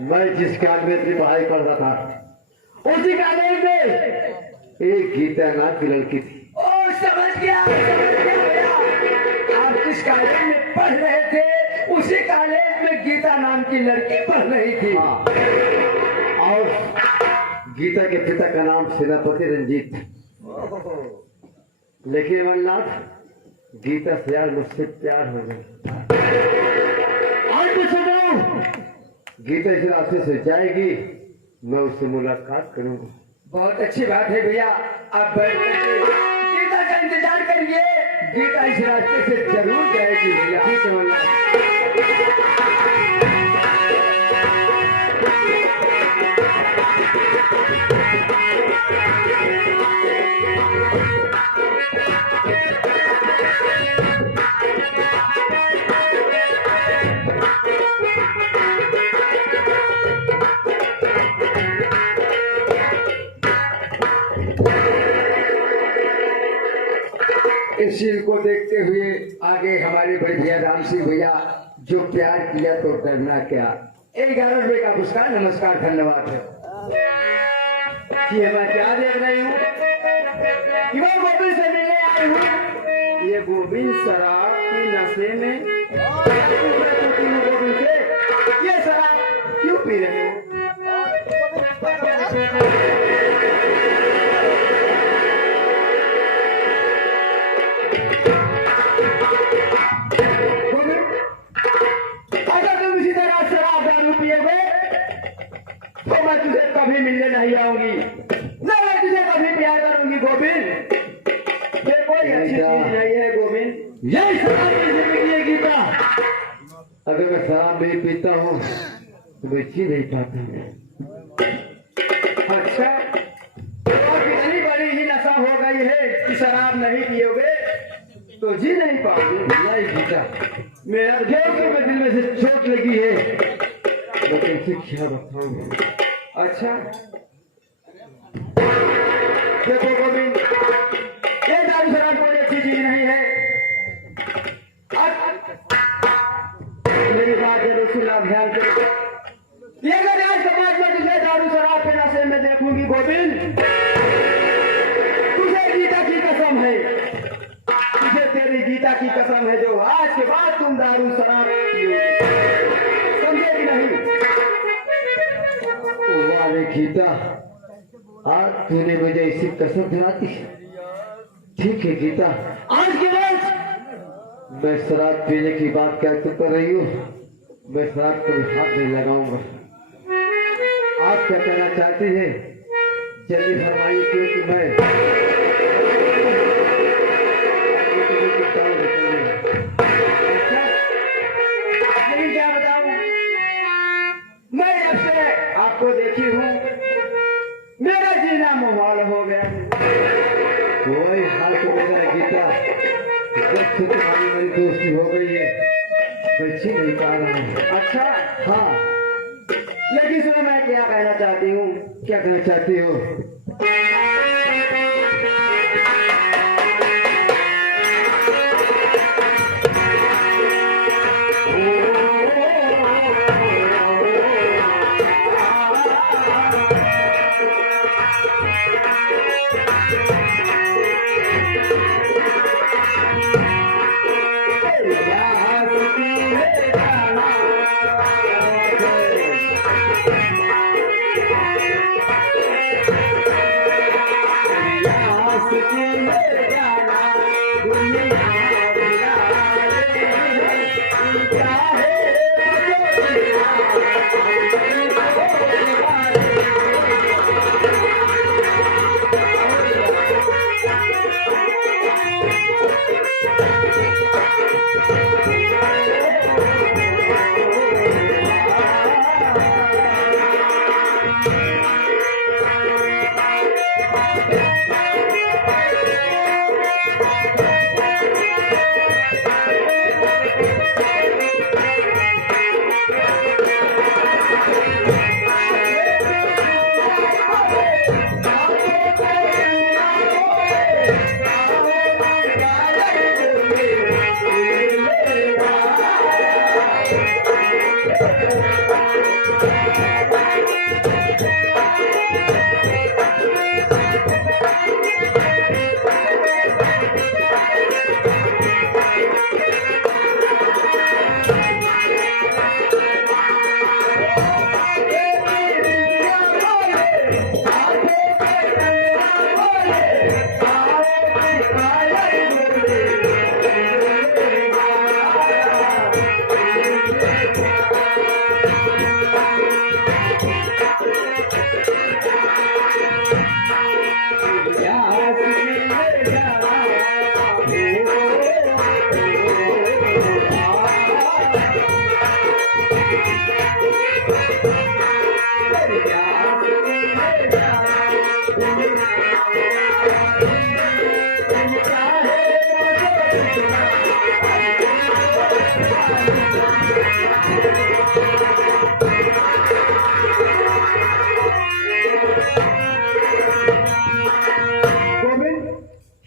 मैं जिस कॉलेज में अपनी पढ़ाई करता था उसी कॉलेज में एक गीता नाम की लड़की थी। ओ समझ गया भैया। आप जिस कॉलेज में पढ़ रहे थे उसी कॉलेज में गीता नाम की लड़की पढ़ रही थी। हाँ। और गीता के पिता का नाम सेनापति रंजीत था। लेकिन अमरनाथ गीता से यार मुझसे प्यार हो गया। आज तो सुनो, गीता इस रास्ते से जाएगी, मैं उससे मुलाकात करूंगा। बहुत अच्छी बात है भैया। आप बैठ करके गीता का इंतजार करिए। गीता इस रास्ते से जरूर जाएगी भैया। ठीक है अमरनाथ। इस सीन को देखते हुए आगे हमारे भाई भैया राम सिंह भैया जो प्यार किया तो डरना क्या। 11 रुपए का पुरस्कार। नमस्कार, धन्यवाद है। ये मैं क्या देख रही हूँ? मैं गोविंद से मिलने आई हूँ। ये गोविंद शराब की नशे में गोविंद से ये शराब क्यों पी रहे हो? अगर तुम इसी तरह शराब दारू पिएगे तो मैं तुझे कभी मिलने नहीं आऊंगी, न मैं तुझे कभी प्यार करूंगी गोविंद। ये कोई अच्छी चीज नहीं है गोविंद। यही शराब की जिंदगी है गीता। अगर मैं शराब नहीं पीता हूँ तो मैं जी नहीं पाता हूँ। अच्छा, तो कितनी बड़ी ही नशा हो गई है कि शराब नहीं पियोगे तो जी नहीं पाओगे। नहीं गीता, मेरा क्योंकि मैं दिल में से चोट लगी है, मैं तुमसे क्या बताऊँ। अच्छा, देखो गोविंद, ये दारू शराब कोई अच्छी चीज नहीं है। मेरी बात जरूर सुनना ध्यान से। ये अगर आज समाज में तुझे दारू शराब के नशे में देखूंगी गोविंद, तुझे गीता की कसम है, तुझे तेरी गीता की कसम है जो आज के बाद तुम दारू शराब पियोगे। समझे कि नहीं? वाले गीता, आज तूने मुझे इसी कसम दिलाती। ठीक है गीता, आज के बाद मैं शराब पीने की बात क्या तू कर रही हूँ, मैं शराब को भी हाथ नहीं लगाऊंगा। आप क्या कहना चाहती है जल्दी फरमाइए, क्योंकि मैं लेकिन क्या बताऊं, मैं जब से आपको देखी हूँ मेरा जीना मुहाल हो गया है। वही हाल तो मेरा है गीता। जब से तुम्हारी मेरी दोस्ती हो गई है मैं जी नहीं पा रहा हूँ। अच्छा, हाँ, लेकिन सुनो मैं क्या कहना चाहती हूँ। क्या कहना चाहती हो?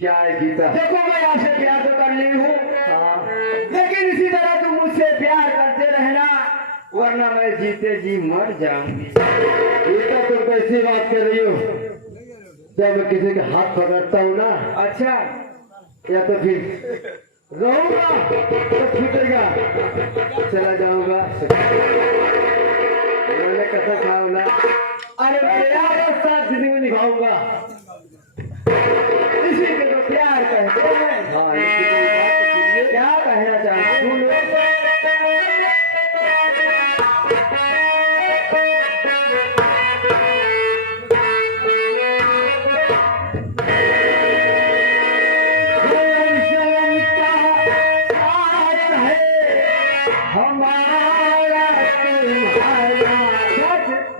क्या है गीता? देखो मैं आपसे प्यार तो कर ली हूँ, हाँ, लेकिन इसी तरह तुम मुझसे प्यार करते रहना, वरना मैं जीते जी मर जाऊंगी। गीता तुम कैसी बात कर रही हो? जब मैं किसी का हाथ पकड़ता हूँ ना, अच्छा, या तो फिर रहूंगा तो छूटेगा, चला जाऊंगा, मैंने कसम खाओ ना, अरे प्यार और साथ जिंदगी निभाऊंगा। इसी के तो प्यार कहते हैं। हाँ, लेकिन मेरी बात तो सुनिए। क्या कहना चाहते हो? हमारा तुम्हारा सच, तुम्हारा हमारा।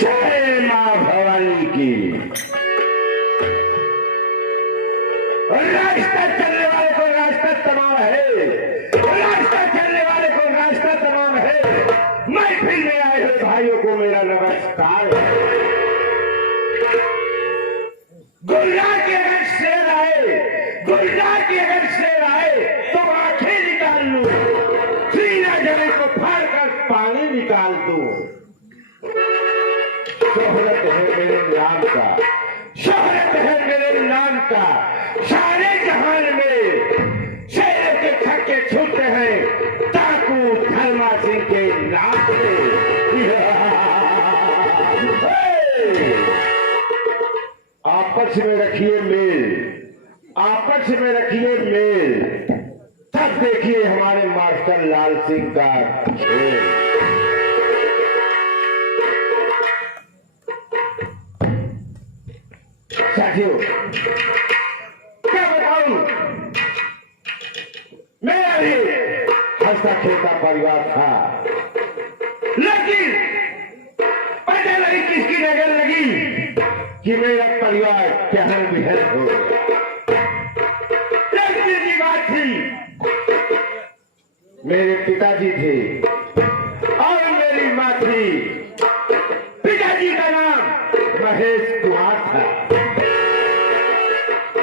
जय मां भवानी की। रास्ता चलने वाले को रास्ता तमाम है, रास्ता चलने वाले को रास्ता तमाम है। महफिल में आए हुए भाइयों को मेरा नमस्कार है। गुलजार की अगर शेर आए, गुलजार की अगर शेर आए तो आंखें निकाल लूं, सीना जमीन को फाड़ कर पानी निकाल दूं। शोहरत है मेरे नाम का, शोहरत है मेरे नाम का। सारे जहान में शेर के छक्के छूटते हैं डाकू धर्मा सिंह के नाम से। आपस में रखिए मेल, आपस में रखिए मेल, तब देखिए हमारे मास्टर लाल सिंह का खेल। साथियों, क्या बताऊं, मेरा भी हंसता खेलता परिवार था, लेकिन पता नहीं किसकी नजर लगी कि मेरा परिवार चहल बिहल हो गया। एक दिन की बात थी, मेरे पिताजी थे और मेरी माँ थी। पिताजी का नाम महेश कुमार था,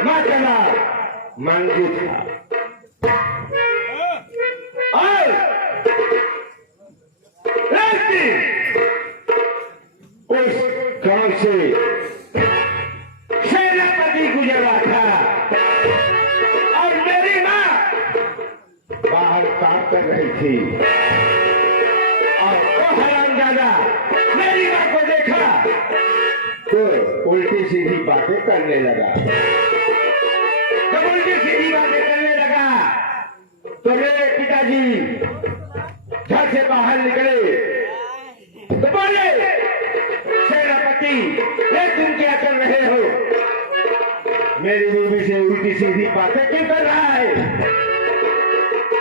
माँ का नाम मंजू था। और एक दिन उस गांव से सेनापति गुजर रहा था और मेरी माँ बाहर काम कर रही थी। और वो हरामजादा मेरी माँ को देखा तो उल्टी सीधी बातें करने लगा। जब उल्टी सीधी बातें करने लगा तो मेरे पिताजी घर से बाहर निकले तो बोले, सेनापति ये तुम क्या कर रहे हो? मेरी बीवी से उल्टी सीधी बातें क्यों कर रहा है?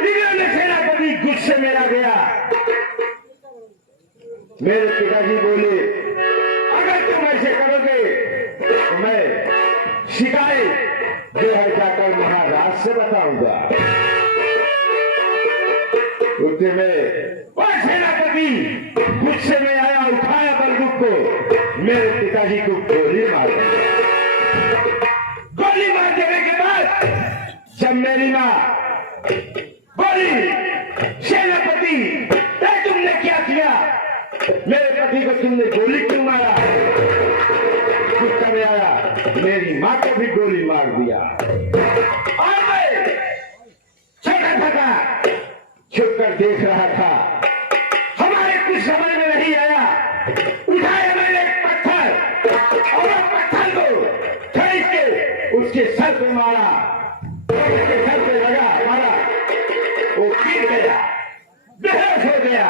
इन्होंने सेनापति गुस्से में आ गया। मेरे पिताजी बोले, अगर तुम ऐसे करोगे तो मैं शिकायत जो है जाकर महाराज से बताऊंगा। उसके में और सेनापति गुस्से में आया, उठाया बंदूक को, मेरे पिताजी को गोली मार दी। गोली मार देने के बाद जब मेरी माँ बोली, सेनापति तुमने क्या किया? मेरे पति को तुमने गोली क्यों मारा? गुस्सा में आया, मेरी माँ को भी गोली मार दिया। और मैं छोटा था, छुप कर देख रहा था। हमारे कुछ समझ में नहीं आया, उठाया मैंने एक पत्थर और उस पत्थर को खींच के उसके सर पे मारा। उसके सर पे लगा, मारा, वो गिर गया, बेहोश हो गया।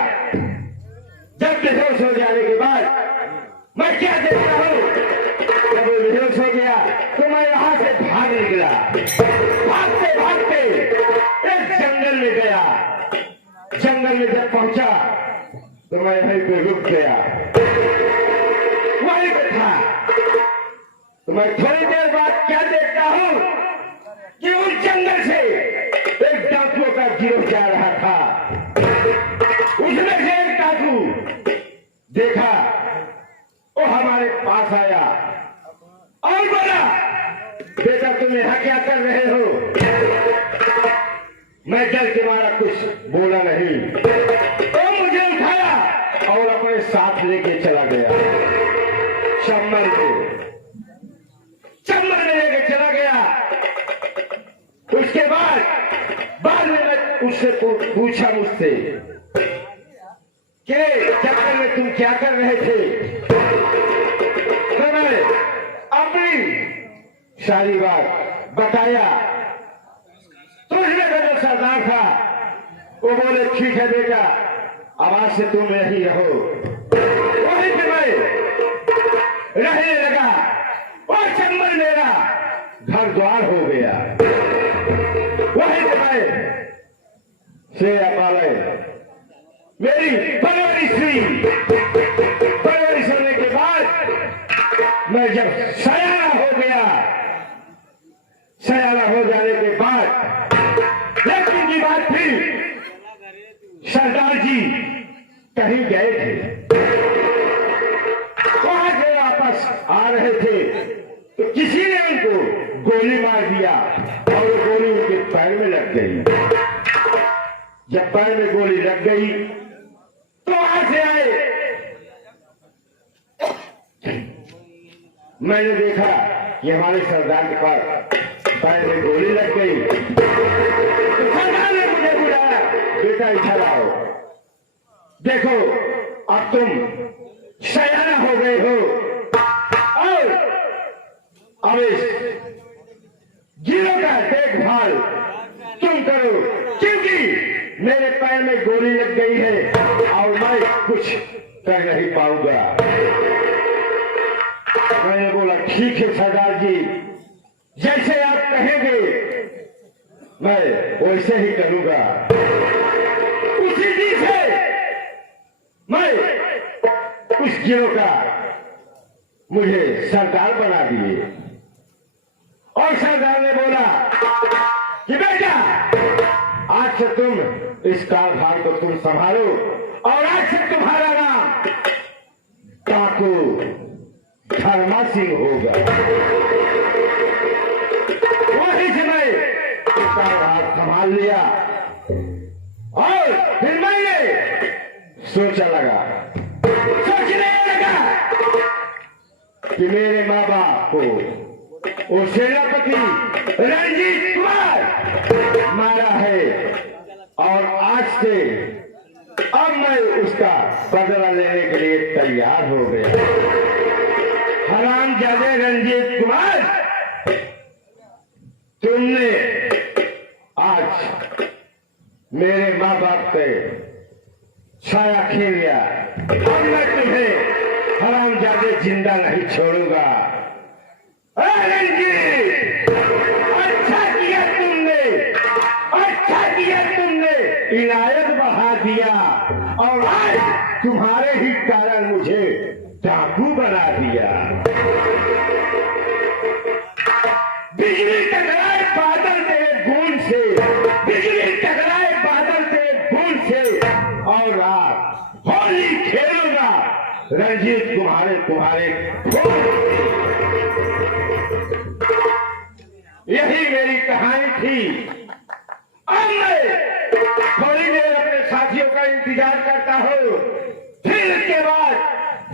जब बेहोश हो जाने के बाद मैं क्या देखता हूँ, जब वो बेहोश हो गया तो मैं वहां से भाग निकला। भागते भागते एक जंगल में गया। जंगल में जब पहुंचा तो मैं वहीं पे रुक गया, वहीं पे था। तो मैं थोड़ी देर बाद क्या देखता हूँ कि उस जंगल से एक डाकुओं का गिरोह जा रहा था। उसमें से एक डाकू देखा, वो हमारे पास आया और बोला, बेटा तुम यहाँ क्या कर रहे हो? मैं डर के मारा कुछ बोला नहीं। तो मुझे उठाया और अपने साथ लेके चला गया। चम्मर में लेके चला गया। उसके बाद में मैं उससे पूछा मुझसे कि जंगल में तुम क्या कर रहे थे? तो मैं अपनी सारी बात बताया। तो उसमें का जो सरदार था वो बोले, ठीक है बेटा, आवाज से तुम यही रहो। वहीं पे मैं रहने लगा और चंबल मेरा घर द्वार हो गया। वहीं पे मैं शेरा पाले मेरी परवरिश होने के बाद मैं जब सयाना हो गया, सयाना हो जाने के बाद लेकिन की बात थी, सरदार जी कहीं गए थे, वहां से वापस आ रहे थे तो किसी ने उनको गोली मार दिया और गोली उनके पैर में लग गई। जब पैर में गोली लग गई तो वहां से आए। मैंने देखा कि हमारे सरदार के पास पैर में गोली लग गई। तो सरदार ने मुझे बुलाया, बेटा इधर आओ, देखो अब तुम सयाना हो गए हो और अब इस गिरोह का देखभाल तुम करो, क्योंकि मेरे पैर में गोली लग गई है और मैं कुछ कर नहीं पाऊंगा। मैंने बोला, ठीक है सरदार जी, जैसे आप कहेंगे मैं वैसे ही करूंगा। उसी दिन से मैं उस गिरोह का मुझे सरदार बना दिए। और सरदार ने बोला कि बेटा आज से तुम इस कारभार को तुम संभालो और आज से तुम्हारा नाम काकू धर्मा सिंह होगा। वही से मैं कारभार संभाल लिया और फिर मैंने सोचने लगा कि मेरे माँ बाप को वो सेनापति रणजीत कुमार मारा है और आज से अब मैं उसका बदला लेने के लिए तैयार हो गया। हरामजादे रंजीत कुमार, तुमने आज मेरे माँ बाप पे छाया खेल लिया। अब मैं तुम्हें हरामजादे जिंदा नहीं छोड़ूंगा। रंजीत, अच्छा किया तुमने इनायत बढ़ा दिया और आज तुम्हारे ही कारण मुझे डाकू बना दिया। बिजली टकराए बादल तेरे गूंज से, बिजली टकराए बादल तेरे गूंज से, और रात होली खेलूंगा रंजीत तुम्हारे यही मेरी कहानी थी। अब मैं थोड़ी देर अपने साथियों का इंतजार करता हूँ, फिर इसके बाद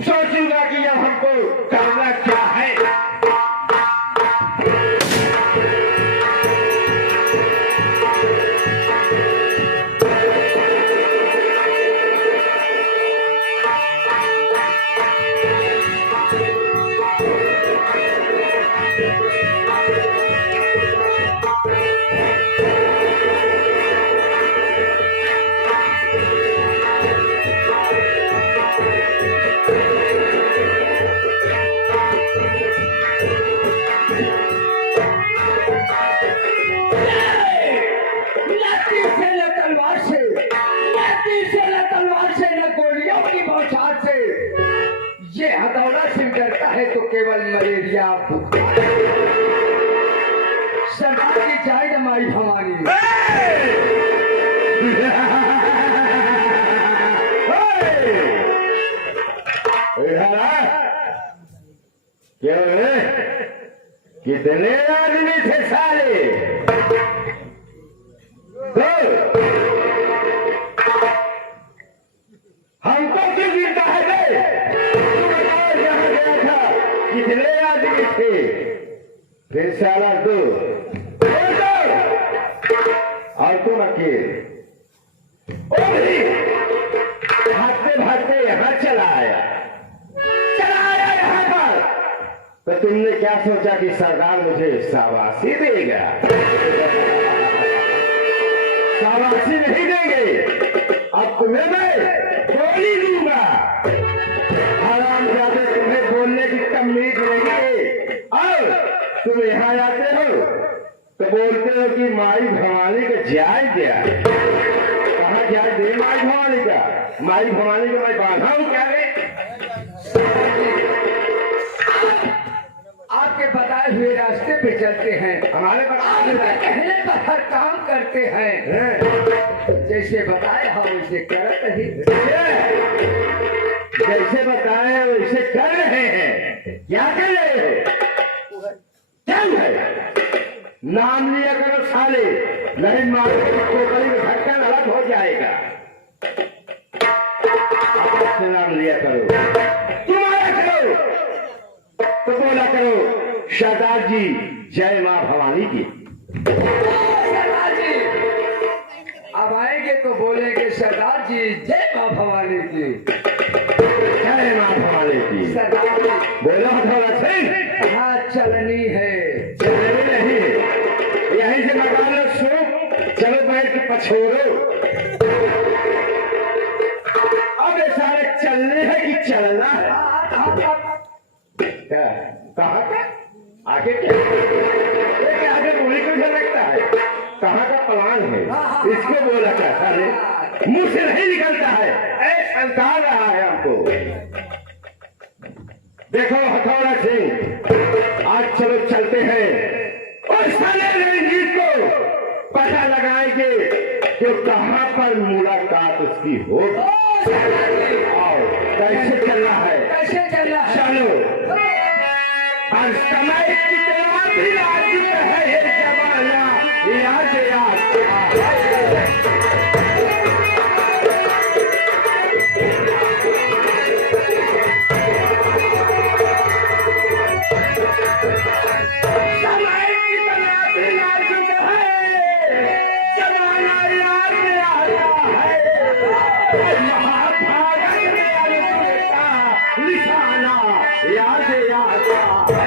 सोचूंगा कि अब हमको करना क्या है। ये हथौड़ा से डरता है तो केवल मलेरिया बुखार। सरकार की जाए माई भवानी। क्या है? कितने आदमी थे साले? दो। हमको क्यों गिरता है बे? तू बताओ जहाँ गया था कितने आदमी थे? फिर साला दो और तुम अकेले। भागते भागते यहाँ चला आया यहाँ पर। तो तुमने क्या सोचा कि सरकार मुझे शाबाशी देगा? शाबाशी नहीं देंगे, अब तुम्हें मैं गोली दूंगा। हरामजादे, तुम्हें बोलने की तमीज नहीं है। और तुम यहाँ आते हो तो बोलते हो कि माई भवानी का जाय दिया। कहाँ जाय दे माई भवानी का? माई भवानी को मैं बांधा हूँ क्या रे? आपके बताए हुए रास्ते पे चलते हैं, हमारे आपके कहने पर हर काम करते हैं। जैसे बताए हम वैसे करते ही। जैसे बताए वैसे कर रहे हैं। क्या कर रहे हो? क्या है? नाम लिया करो साले, नहीं मारो तो टोकरी में ढक्कन अलग हो जाएगा। आपसे नाम लिया करो, तुम्हारा करो तो बोला करो सरदार जी जय माँ भवानी की। सरदार जी अब आएंगे तो बोलेंगे सरदार जी जय माँ भवानी की। जय माँ भवानी की। सरदार जी बोलो हथौड़ा सिंह। हाँ चलनी है। चलनी नहीं, यहीं से लगा लो सूप, चलो बैठ के पछोड़ो। अब ये सारे चलने है कि चलना है? क्या कहाँ का आगे क्या आगे बोली को लगता है? कहाँ का प्लान है? इसको बोला क्या साले? मुंह से नहीं निकलता है, ऐसा संतान रहा है हमको। देखो हथौड़ा सिंह, आज चलो चलते हैं और साले रंजीत को पता लगाएंगे कि कहाँ पर मुलाकात उसकी होगी और कैसे चलना है। कैसे चलना है? चलो। और समय कितना भी नाजुक है ये जमाना, याद समय कितना भी नाजुक है, जमाना याद आता है। महाभारत में अर्जुन का निशाना याद आता